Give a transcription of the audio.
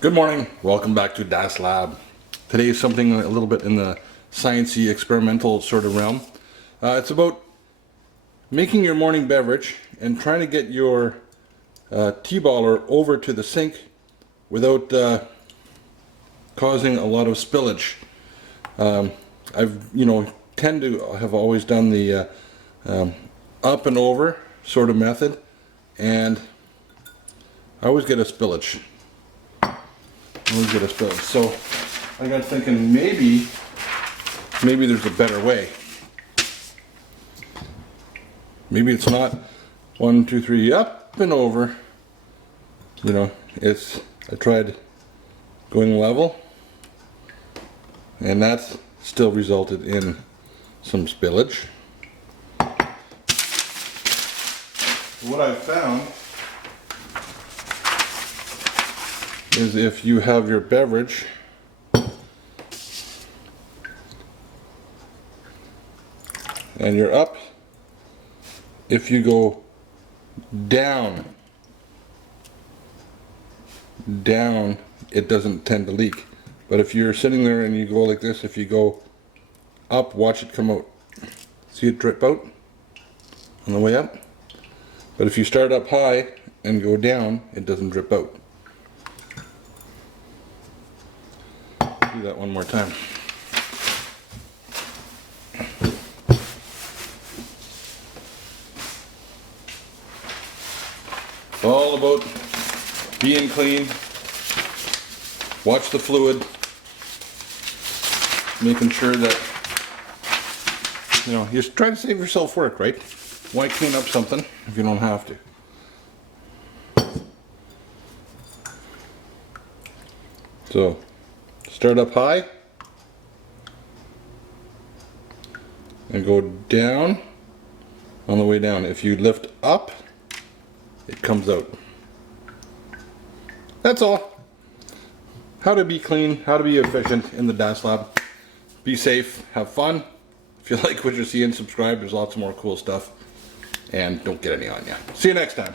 Good morning, welcome back to Das Lab. Today is something a little bit in the sciencey experimental sort of realm. It's about making your morning beverage and trying to get your tea-baller over to the sink without causing a lot of spillage. Tend to have always done the up and over sort of method, and I always get a spillage. So I got thinking maybe there's a better way. Maybe it's not 1, 2, 3 up and over. I tried going level, and that's still resulted in some spillage. What I've found is if you have your beverage and you're up, if you go down, it doesn't tend to leak. But if you're sitting there and you go like this, if you go up, watch it come out. See it drip out on the way up? But if you start up high and go down, it doesn't drip out. Do that one more time. It's all about being clean. Watch the fluid. Making sure that, you're trying to save yourself work, right? Why clean up something if you don't have to? So, start up high and go down on the way down. If you lift up, it comes out. That's all. How to be clean, how to be efficient in the Das Lab. Be safe, have fun. If you like what you're seeing, subscribe. There's lots more cool stuff. And don't get any on you. See you next time.